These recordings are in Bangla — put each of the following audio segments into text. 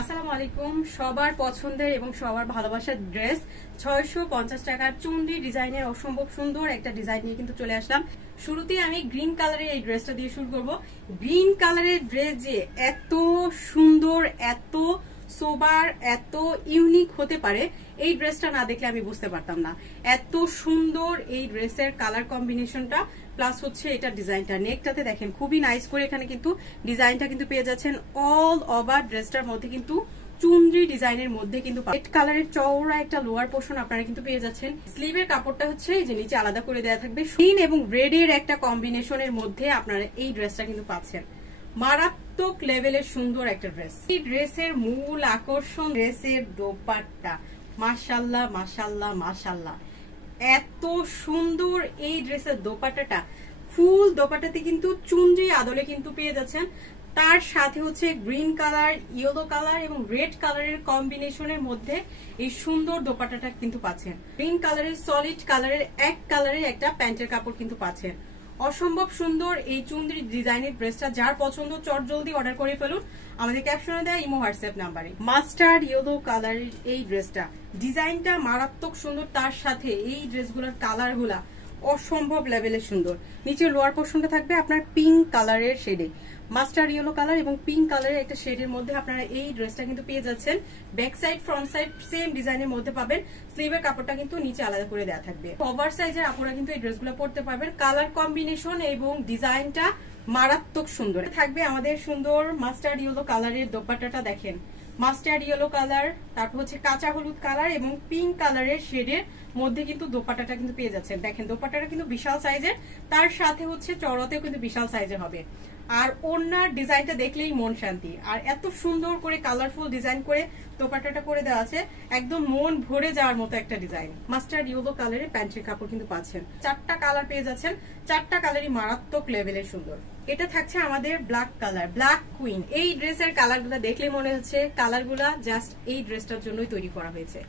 আসসালামু আলাইকুম। সবার পছন্দের এবং সবার ভালোবাসার ড্রেস 650 টাকার চুনরি ডিজাইনের অসম্ভব সুন্দর একটা ডিজাইন নিয়ে কিন্তু চলে আসলাম। শুরুতেই আমি গ্রিন কালারের এই ড্রেসটা দিয়ে শুরু করব। গ্রিন কালারের ড্রেস যে এত সুন্দর, এত সোবার, এত ইউনিক হতে পারে এই ড্রেসটা না দেখলে আমি বুঝতে পারতাম না। এত সুন্দর এই ড্রেসের কালার কম্বিনেশনটা, প্লাস হচ্ছে এটা ডিজাইনটা, নেকটাতে দেখেন খুবই নাইস করে এখানে কিন্তু ডিজাইনটা কিন্তু পেয়ে যাচ্ছেন। অল ওভার ড্রেসটার মধ্যে কিন্তু চুনরি ডিজাইনের মধ্যে কিন্তু রেড কালারের চওড়া একটা লোয়ার পোর্শন আপনারা কিন্তু পেয়ে যাচ্ছেন। স্লিভের কাপড়টা হচ্ছে এই যে নিচে আলাদা করে দেওয়া থাকবে। গ্রিন এবং রেড এর একটা কম্বিনেশনের মধ্যে আপনারা এই ড্রেসটা কিন্তু পাচ্ছেন। মারাত্মক লেভেলের সুন্দর একটা ড্রেস। এই ড্রেসের মূল আকর্ষণ ড্রেসের দোপাট্টা। মাশাআল্লাহ মাশাআল্লাহ মাশাআল্লাহ, এত সুন্দর এই ড্রেসের দোপাট্টাটা। ফুল দোপাট্টাতে কিন্তু চুনরি আদলে কিন্তু পেয়ে যাচ্ছেন। তার সাথে হচ্ছে গ্রিন কালার, ইয়েলো কালার এবং রেড কালারের কম্বিনেশনের মধ্যে এই সুন্দর দোপাট্টাটা কিন্তু পাচ্ছেন। গ্রিন কালারের সলিড কালারের এক কালারের একটা প্যান্টের কাপড় কিন্তু পাচ্ছেন। অসম্ভব সুন্দর এই চুনরি ডিজাইনের ড্রেসটা যার পছন্দ চট জলদি অর্ডার করে ফেলুন আমাদের ক্যাপশনে দেওয়া ইমো হোয়াটসঅ্যাপ নাম্বারে। মাস্টার্ড ইয়েলো কালারের এই ড্রেসটা, ডিজাইনটা মারাত্মক সুন্দর, তার সাথে এই ড্রেসগুলোর কালারগুলা অসম্ভব লেভেলের সুন্দর। নিচে লোয়ার পোর্শনটা থাকবে আপনার পিঙ্ক কালারের শেডে, মাস্টার্ড ইয়েলো কালার এবং পিঙ্ক কালারের একটা শেডের মধ্যে আপনারা এই ড্রেসটা কিন্তু পেয়ে যাচ্ছেন। Back side front side same ডিজাইনের মধ্যে পাবেন। স্লিভের কাপড়টা কিন্তু নিচে আলাদা করে দেওয়া থাকবে। ওভার সাইজের আপনারা কিন্তু এই ড্রেসগুলো পরতে পারবেন। কালার কম্বিনেশন এবং ডিজাইনটা মারাত্মক সুন্দর থাকবে। আমাদের সুন্দর মাস্টার্ড ইয়েলো কালারের দোপাট্টাটা দেখেন, মাস্টার্ড ইয়েলো কালার, তারপর হচ্ছে কাঁচা হলুদ কালার এবং পিঙ্ক কালারের শেডের মধ্যে কিন্তু দোপাট্টাটা কিন্তু পেয়ে যাচ্ছেন। দেখেন দোপাট্টাটা কিন্তু বিশাল সাইজের, তার সাথে হচ্ছে চওড়াতেও কিন্তু বিশাল সাইজের হবে। আর ওড়নার ডিজাইনটা দেখলেই মন শান্তি। আর এত সুন্দর করে কালারফুল ডিজাইন করে দোপাট্টাটা করে দেওয়া আছে, একদম মন ভরে যাওয়ার মতো একটা ডিজাইন। মাস্টার্ড ইয়েলো কালারের প্যান্টের কাপড় কিন্তু পাচ্ছেন। চারটা কালার পেয়ে যাচ্ছেন, চারটা কালারই মারাত্মক লেভেলের সুন্দর। এটা থাকছে আমাদের ব্ল্যাক কালার, ব্ল্যাক কুইন। এই ড্রেসের কালারগুলো দেখলে মনে হচ্ছে কালারগুলা জাস্ট এই ড্রেসটার জন্যই তৈরি করা হয়েছে।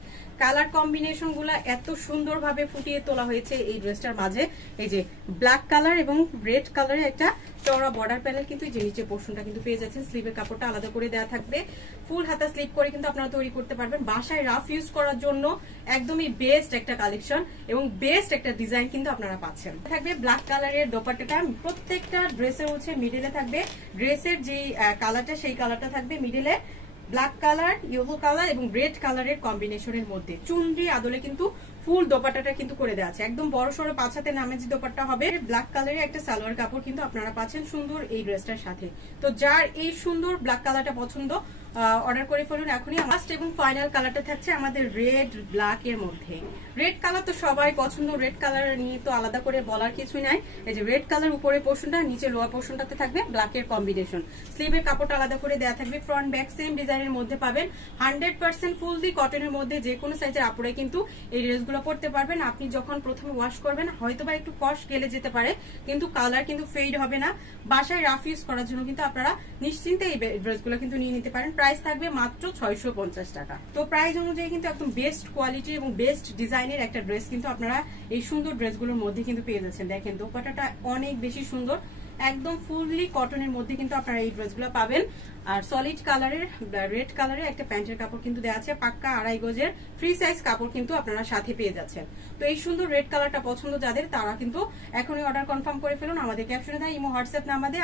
কালার কম্বিনেশন গুলা এত সুন্দর ভাবে ফুটিয়ে তোলা হয়েছে এই ড্রেসটার মাঝে। এই যে ব্ল্যাক কালার এবং রেড কালারের একটা চওড়া বর্ডার প্যানেল কিন্তু এই যে নিচে পোর্শনটা কিন্তু পেয়ে যাচ্ছেন। স্লিভের কাপড়টা আলাদা করে দেওয়া থাকবে। ফুল হাতা স্লিভ করে কিন্তু আপনারা তৈরি করতে পারবেন। বাসায় রাফ ইউজ করার জন্য একদমই বেস্ট একটা কালেকশন এবং বেস্ট একটা ডিজাইন কিন্তু আপনারা পাচ্ছেন। থাকবে ব্ল্যাক কালারের দোপাট্টাটা, প্রত্যেকটা ড্রেসের হচ্ছে মিডলে থাকবে ড্রেসের যে কালারটা, সেই কালারটা থাকবে মিডলে। ব্ল্যাক কালার, ইয়েলো কালার এবং রেড কালারের কম্বিনেশনের মধ্যে চুনরি আদলে কিন্তু ফুল দোপাট্টাটা কিন্তু করে দেওয়া আছে। একদম বড় সড়ো 5 হাতে নামাজি দোপাট্টা হবে। ব্ল্যাক কালারের একটা সালোয়ার কাপড় কিন্তু আপনারা পাচ্ছেন সুন্দর এই ড্রেসটার সাথে। তো যার এই সুন্দর ব্ল্যাক কালারটা পছন্দ অর্ডার করে ফেলুন এখনই। লাস্ট এবং ফাইনাল কালারটা থাকছে আমাদের রেড ব্ল্যাক এর মধ্যে। রেড কালার তো সবাই পছন্দ, রেড কালার নিয়ে তো আলাদা করে বলার কিছুই নাই। এই যে রেড কালার উপরে পোর্শনটা, নিচে লোয়ার পোর্শনটাতে থাকবে ব্ল্যাক এর কম্বিনেশন। স্লিভের কাপড়টা আলাদা করে দেওয়া থাকবে। ফ্রন্ট ব্যাক সেম ডিজাইনের মধ্যে পাবেন। 100% ফুললি কটনের মধ্যে যে কোনো সাইজের আপুরে কিন্তু এই ড্রেসগুলো পরতে পারবেন। আপনি যখন প্রথমে ওয়াশ করবেন হয়তোবা একটু কষ গেলে যেতে পারে, কিন্তু কালার কিন্তু ফেড হবে না। বাসায় রাফ ইউজ করার জন্য কিন্তু আপনারা নিশ্চিন্তে এই ড্রেসগুলো কিন্তু নিয়ে নিতে পারেন। প্রাইস থাকবে মাত্র 650 টাকা। তো প্রাইস অনুযায়ী কিন্তু একদম বেস্ট কোয়ালিটি এবং বেস্ট ডিজাইনের একটা ড্রেস কিন্তু আপনারা এই সুন্দর ড্রেসগুলোর মধ্যে কিন্তু পেয়ে যাচ্ছেন। দেখেন দোপাট্টাটা অনেক বেশি সুন্দর, একদম ফুললি কটনের মধ্যে কিন্তু আপনারা এই ড্রেসগুলো পাবেন। আর সলিড কালারের রেড কালারের একটা প্যান্টের কাপড় কিন্তু দেওয়া আছে। পাক্কা 2.5 গজের ফ্রি সাইজ কাপড় কিন্তু আপনারা সাথে পেয়ে যাচ্ছেন। তো এই সুন্দর রেড কালারটা পছন্দ যাদের, তারা কিন্তু এখনই অর্ডার কনফার্ম করে ফেলুন আমাদের ক্যাপশনে দেওয়া ইমো হোয়াটসঅ্যাপ নাম্বারে।